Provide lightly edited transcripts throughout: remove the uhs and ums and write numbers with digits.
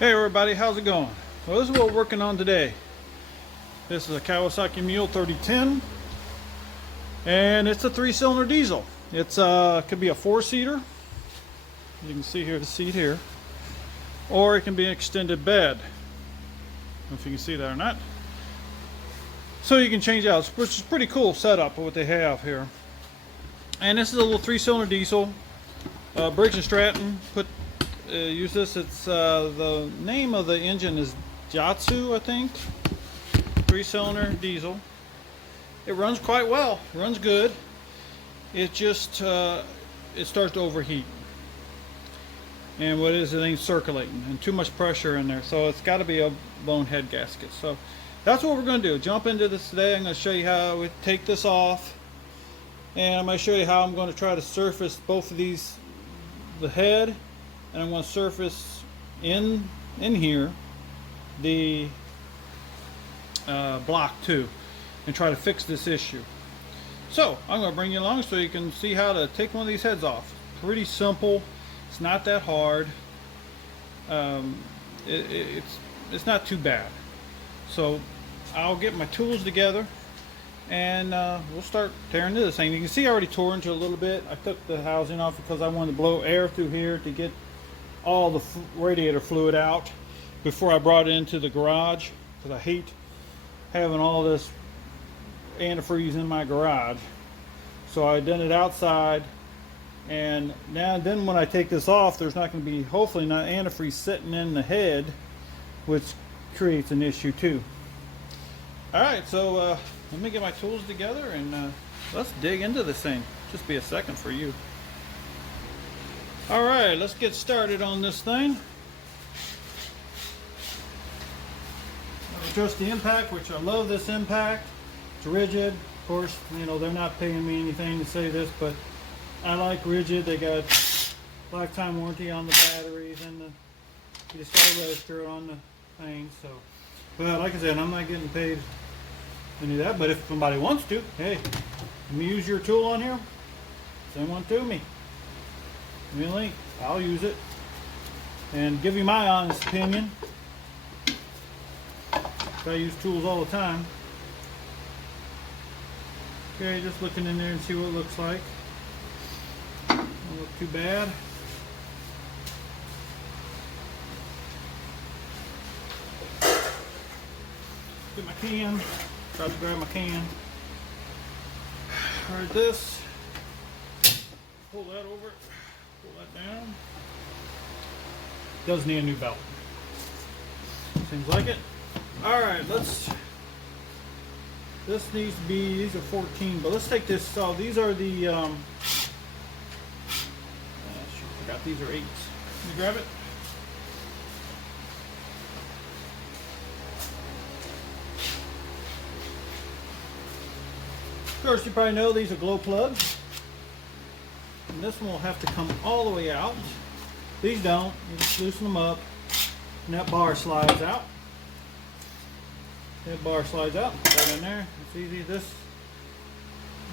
Hey everybody, how's it going? Well, this is what we're working on today. This is a Kawasaki Mule 3010, and it's a 3-cylinder diesel. It's could be a 4-seater. You can see here the seat here, or it can be an extended bed. I don't know if you can see that or not. So you can change out, which is pretty cool setup of what they have here. And this is a little 3-cylinder diesel. Briggs & Stratton use this. It's the name of the engine is Jatsu, I think. 3-cylinder diesel. It runs quite well. It runs good. It just it starts to overheat. And what is it ain't circulating and too much pressure in there. So it's got to be a blown head gasket. So that's what we're going to do. Jump into this today. I'm going to show you how we take this off, and I'm going to show you how I'm going to try to surface both of these, the head, and I'm going to surface in here the block too, and try to fix this issue. So I'm going to bring you along so you can see how to take one of these heads off. Pretty simple. It's not that hard. It's not too bad. So I'll get my tools together and we'll start tearing into this thing. You can see I already tore into a little bit. I took the housing off because I wanted to blow air through here to get all the radiator fluid out before I brought it into the garage, because I hate having all this antifreeze in my garage. So I done it outside, and then when I take this off, there's not going to be, hopefully not, antifreeze sitting in the head, which creates an issue too. Alright, so let me get my tools together and let's dig into this thing. Just be a second for you. Alright, let's get started on this thing. I'll adjust the impact, which I love this impact. It's rigid. Of course, you know, they're not paying me anything to say this, but I like rigid. They got lifetime warranty on the batteries, and you just got to register it on the thing. So, but like I said, I'm not getting paid any of that. But if somebody wants to, hey, let me use your tool on here. Send one to me. Give me a link. I'll use it and give you my honest opinion. I use tools all the time. Okay, just looking in there and see what it looks like. Don't look too bad. Get my can. Try to grab my can. Alright, this. Pull that over. Pull that down. Does need a new belt. Seems like it. Alright, this needs to be, these are 14, but let's take this, so these are the, I forgot these are 8s. Let me grab it. Of course, you probably know these are glow plugs. And this one will have to come all the way out. These don't. You just loosen them up, and that bar slides out. That bar slides out, right in there. It's easy. This,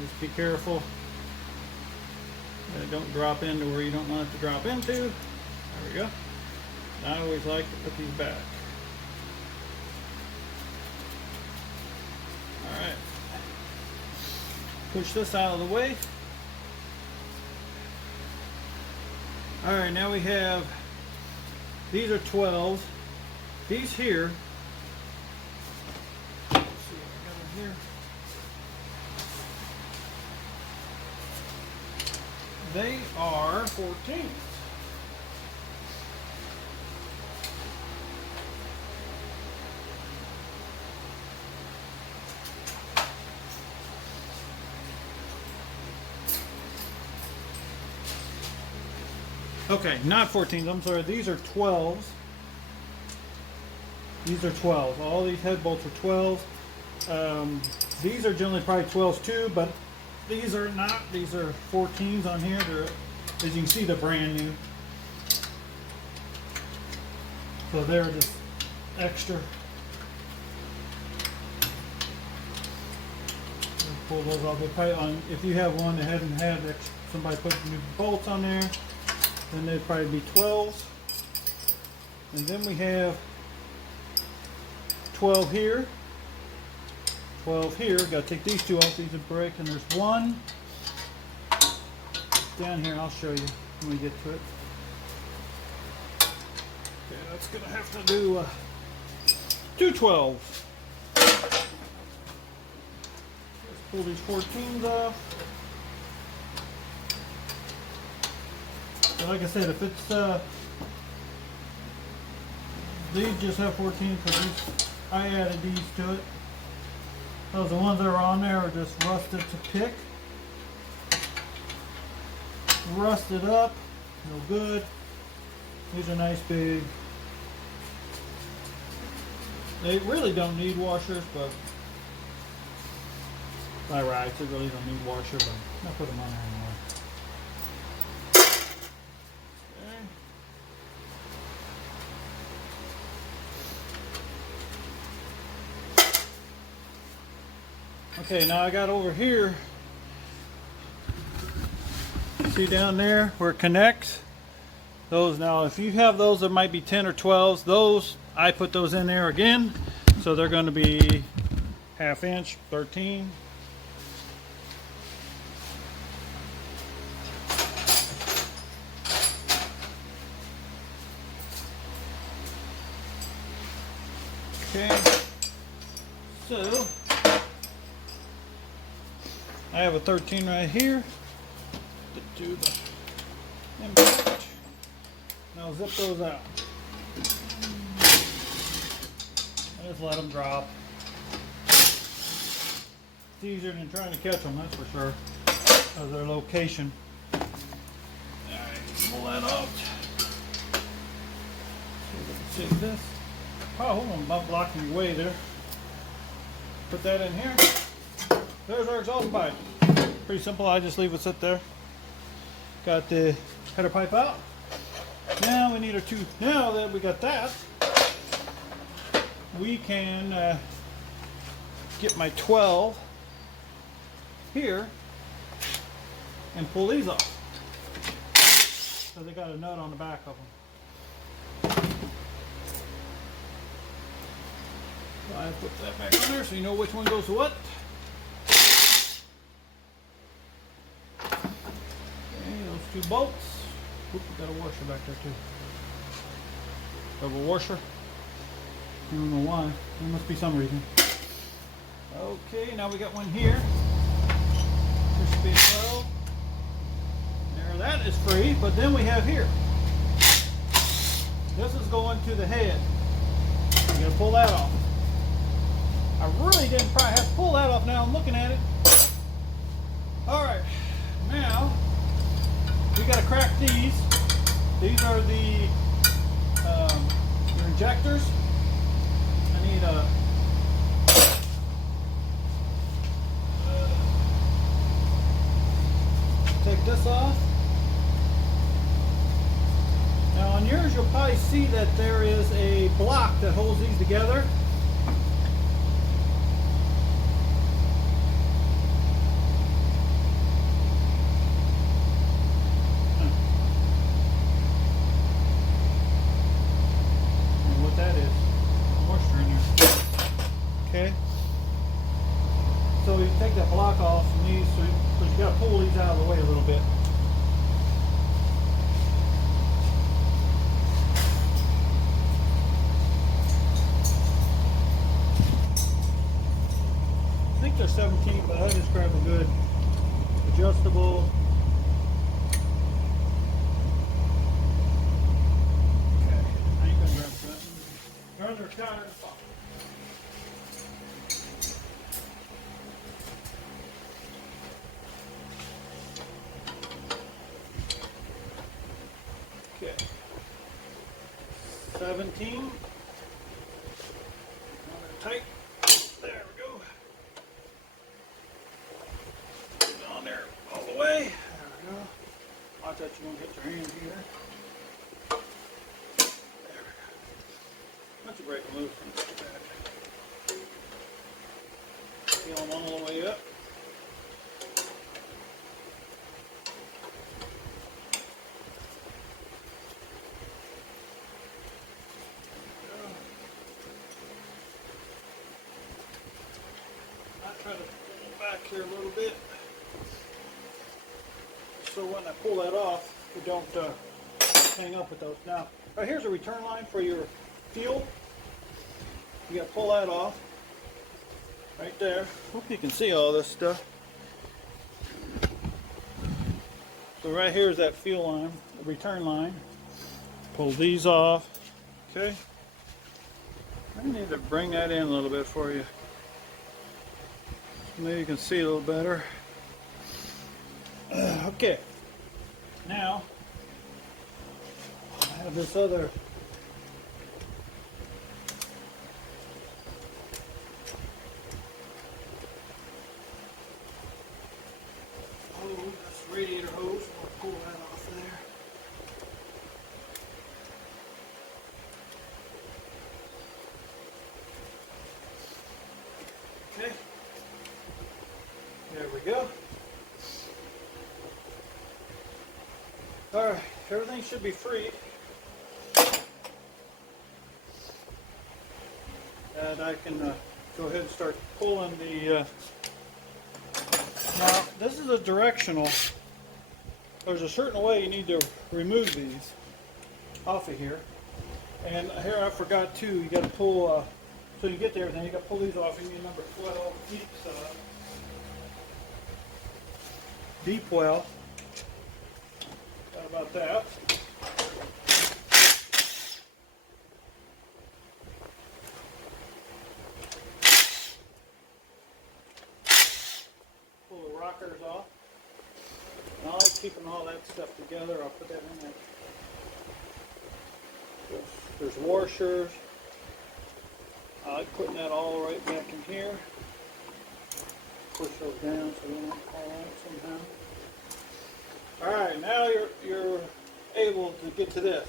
just be careful that it don't drop into where you don't want it to drop into. There we go. I always like to put these back. Alright. Push this out of the way. Alright, now we have, these are 12s. These here, let's see what I got in here. They are 14s. Okay, not 14s, I'm sorry, these are 12s. These are 12s. All these head bolts are 12s. These are generally probably 12s too, but these are not. These are 14s on here. They're, as you can see, they're brand new. So they're just extra. Pull those off. If you have one that hadn't had somebody put new bolts on there, then they'd probably be 12s. And then we have 12 here, 12 here. Got to take these two off, these are break, and there's one down here, and I'll show you when we get to it. Okay, that's going to have to do 212. Let's pull these 14s off. So like I said, if it's these just have 14 because I added these to it. Those the ones that are on there are just rusted to pick. Rusted up, no good. These are nice big. They really don't need washers, but by rights they really don't need washer, but I'll put them on there anyway. Okay, now I got over here, see down there where it connects? Those, now if you have those that might be 10 or 12s, those, I put those in there again. So they're going to be 1/2 inch, 13. Okay, so I have a 13 right here. Do the impact. Now zip those out. I just let them drop. It's easier than trying to catch them, that's for sure, because of their location. Alright, pull that out. See if I can see this. Oh, hold on, I'm blocking your way there. Put that in here. There's our exhaust pipe. Pretty simple, I just leave it sit there. Got the header pipe out. Now we need our two. Now that we got that, we can get my 12 here and pull these off. So they got a nut on the back of them. So I put that back on there so you know which one goes to what. Two bolts. Oop, we got a washer back there too. Double washer. I don't know why. There must be some reason. Okay, now we got one here. There should be a 12. There, that is free. But then we have here. This is going to the head. I'm gonna pull that off. I really didn't probably have to pull that off. Now I'm looking at it. All right, now. We got to crack these. These are the your injectors. I need a take this off. Now on yours you'll probably see that there is a block that holds these together. Okay, so you take that block off from these, so you got to pull these out of the way a little bit. I think they're 17, but I just grabbed a good adjustable. Okay, I ain't gonna grab that. They're under the counter. Okay, 17, on there tight, there we go, put it on there all the way, there we go, watch that you won't hit your hand here, there we go, once you break them loose, peel them all the way up. here a little bit, so when I pull that off, you don't hang up with those. Now, right here's a return line for your fuel. You got to pull that off right there. Hope you can see all this stuff. So right here is that fuel line, the return line. Pull these off. Okay. I need to bring that in a little bit for you. Maybe you can see a little better. Okay. Now, I have this other hose, this radiator hose. I'll pull that off there. Okay. There we go. Alright, everything should be free. And I can go ahead and start pulling the... Now, this is a directional. There's a certain way you need to remove these off of here. And here I forgot too, you got to pull, so you get to everything, you got to pull these off. You need number 12, deep well. How about that? Pull the rockers off. And I like keeping all that stuff together. I'll put that in there. There's washers. I like putting that all right back in here. Push those down so they don't fall out somehow. Alright, now you're able to get to this.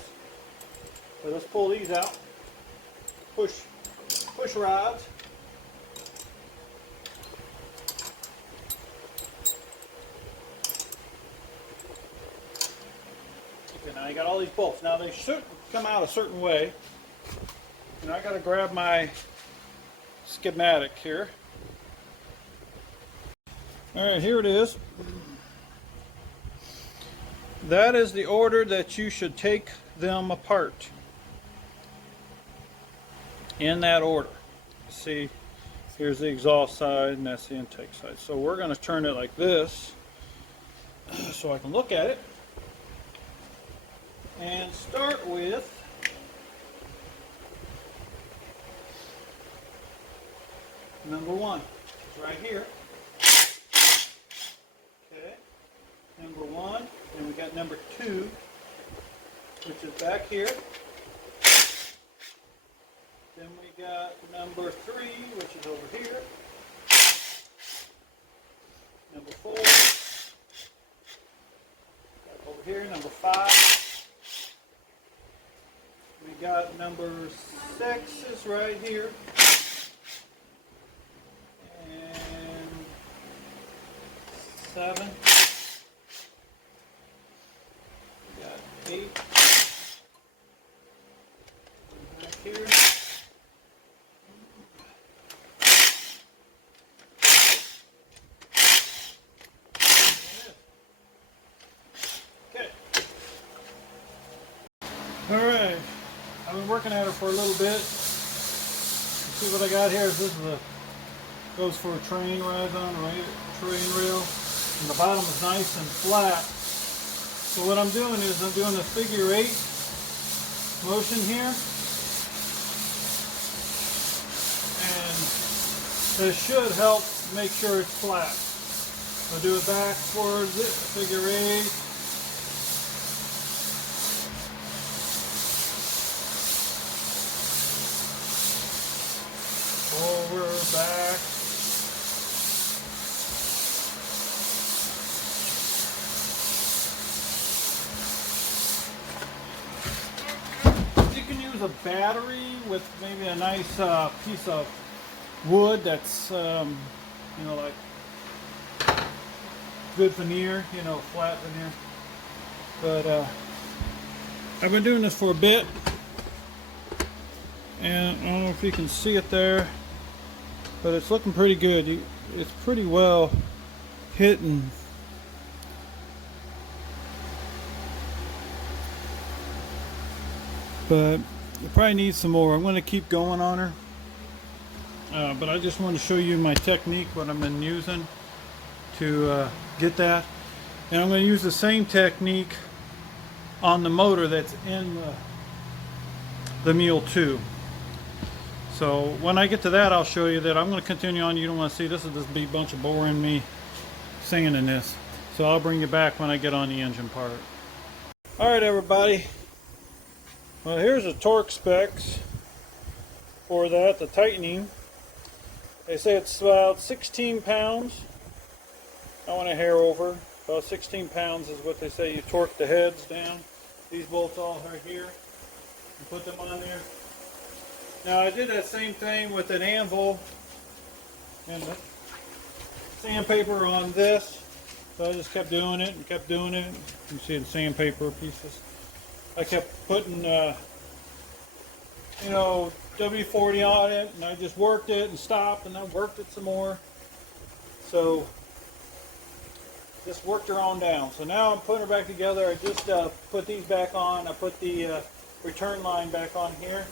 So let's pull these out. Push rods. Okay, now you got all these bolts. Now they should come out a certain way. And I gotta grab my schematic here. Alright, here it is. That is the order that you should take them apart. In that order. See, here's the exhaust side and that's the intake side. So we're going to turn it like this so I can look at it. And start with number 1. It's right here. Okay. Number 1. And we got number 2, which is back here. Then we got number 3, which is over here. Number 4. Back over here. Number 5. We got number 6 is right here. And 7. 8 back here. Okay. Alright. I've been working at it for a little bit. See what I got here is this is goes for a train rides on, right? Train rail. And the bottom is nice and flat. So what I'm doing is I'm doing a figure 8 motion here. And this should help make sure it's flat. So do it backwards, figure 8. Forward, back. A battery with maybe a nice piece of wood that's you know, like good veneer, you know, flat veneer. But I've been doing this for a bit, and I don't know if you can see it there, but it's looking pretty good. It's pretty well hitting. But you probably need some more. I'm going to keep going on her. But I just want to show you my technique, what I've been using to get that. And I'm going to use the same technique on the motor that's in the Mule 2. So when I get to that, I'll show you that. I'm going to continue on. You don't want to see this. Will just be a bunch of boring me singing in this. So I'll bring you back when I get on the engine part. Alright everybody. Well, here's the torque specs for that, the tightening. They say it's about 16 pounds. I want a hair over. About 16 pounds is what they say. You torque the heads down. These bolts all are here. You put them on there. Now I did that same thing with an anvil and the sandpaper on this. So I just kept doing it and kept doing it. You can see the sandpaper pieces. I kept putting, you know, W40 on it, and I just worked it and stopped, and then worked it some more. So just worked her on down. So now I'm putting her back together. I just put these back on. I put the return line back on here.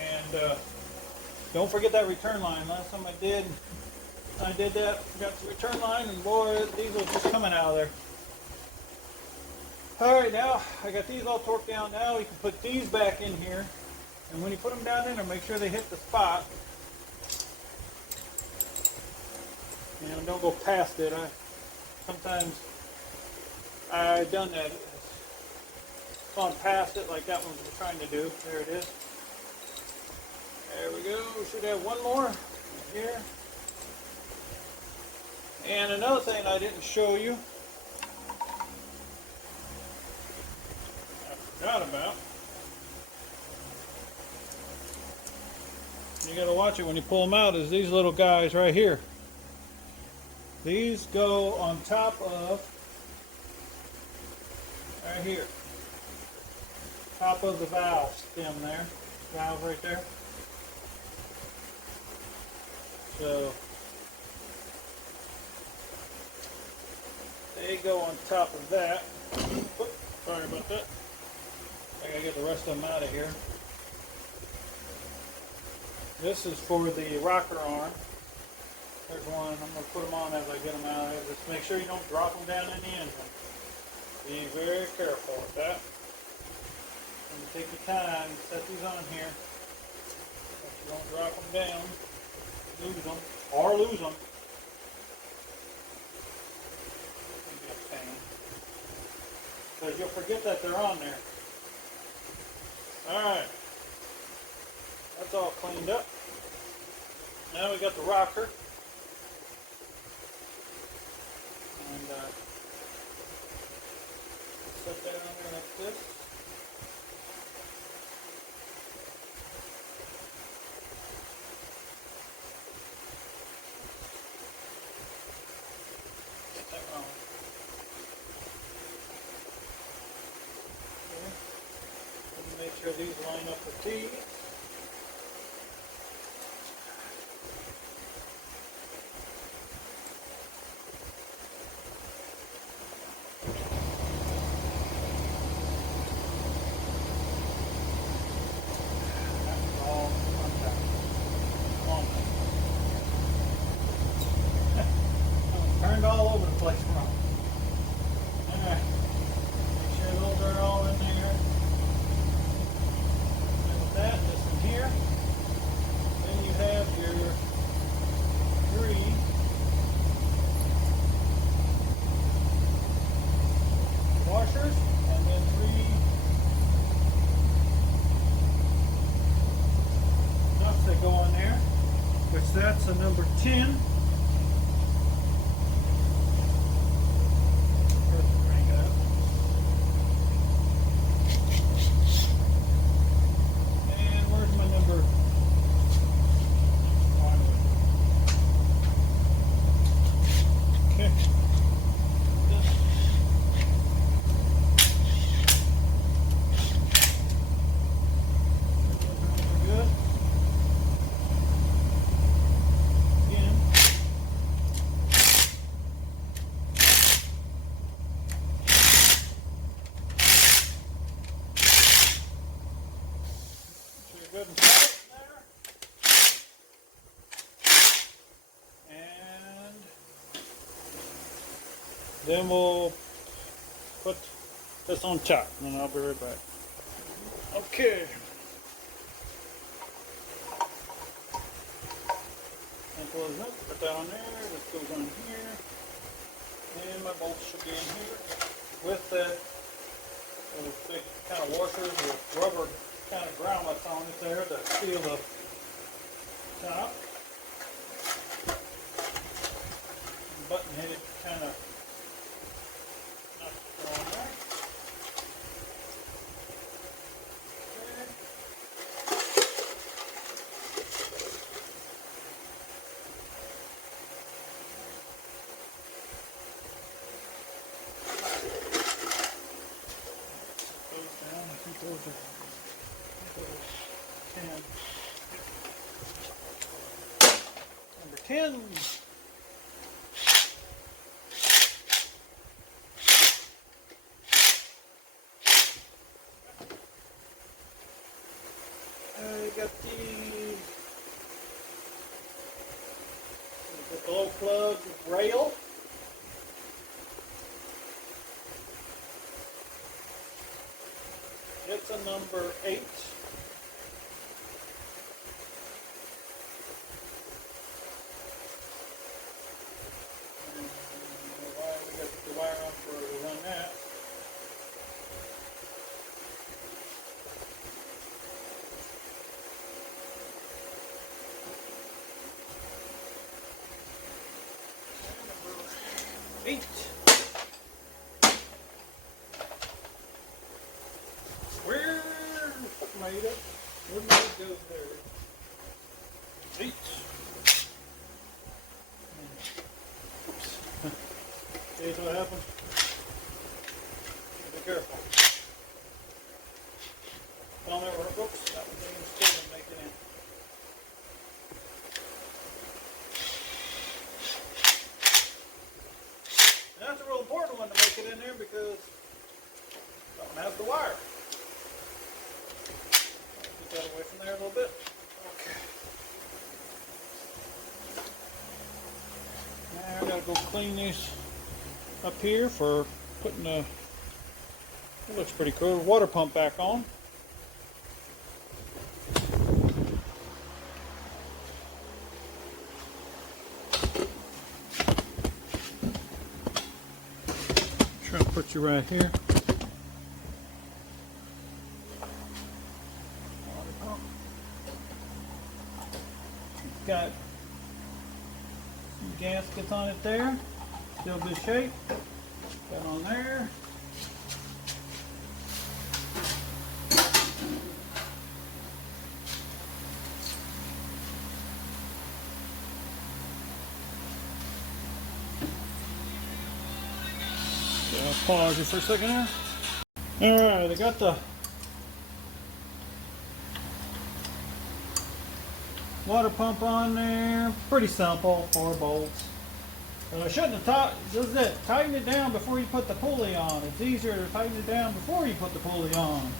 And don't forget that return line. Last time I did that, got the return line, and boy, these are just coming out of there. Alright, now I got these all torqued down. Now you can put these back in here. And when you put them down in there, make sure they hit the spot. And don't go past it. Sometimes I've done that. It's gone past it like that one was trying to do. There it is. There we go. We should have one more right here. And another thing I didn't show you, I forgot about. You got to watch it when you pull them out, is these little guys right here. These go on top of, right here, top of the valve stem there, valve right there. So they go on top of that. Oops, sorry about that. I gotta get the rest of them out of here. This is for the rocker arm. There's one. I'm going to put them on as I get them out of there. Just make sure you don't drop them down in the engine. Be very careful with that. And take your time. Set these on here. But you don't drop them down. Lose them. Or lose them. Be a pain. Because you'll forget that they're on there. Alright. That's all cleaned up. Now we got the rocker. And set that on there like this. Get that wrong. Okay. Let me make sure these line up with these. All over the place wrong. Alright. Make sure those are all in there. And with that, this in here. Then you have your 3 washers and then 3 nuts that go on there. Which that's a number 10. Again. good and tight there. And then we'll put this on top, and I'll be right back. Okay. That goes up, put that on there, this goes on here. And my bolts should be in here. With that those big kind of washers with rubber kind of grommets on it there to seal the top. Button headed kind of on there. Those are 10. Number 10. You got the glow plug rail. It's a number 8. And we got to put the wire on for to run that. And number 8. Made it. Where did it go there? 8. Oops. See what happened? Be careful. Don't ever, oops, that was even still didn't make it in. And that's a real important one to make it in there because something has the wire. That away from there a little bit. Okay. Now I gotta go clean these up here for putting the, it looks pretty cool, water pump back on. Try to put you right here. Got some gaskets on it there, still good shape. Got on there. I'll pause you for a second there. Alright, I got the water pump on there. Pretty simple, 4 bolts. I shouldn't have tightened it down before you put the pulley on. It's easier to tighten it down before you put the pulley on.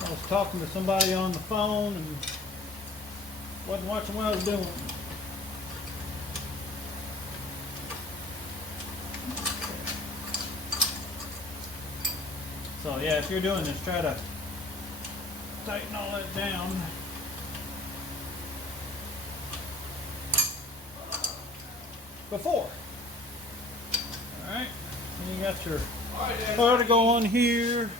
I was talking to somebody on the phone and wasn't watching what I was doing. So yeah, if you're doing this, try to tighten all that down. Before. Alright, and you got your water to go on here.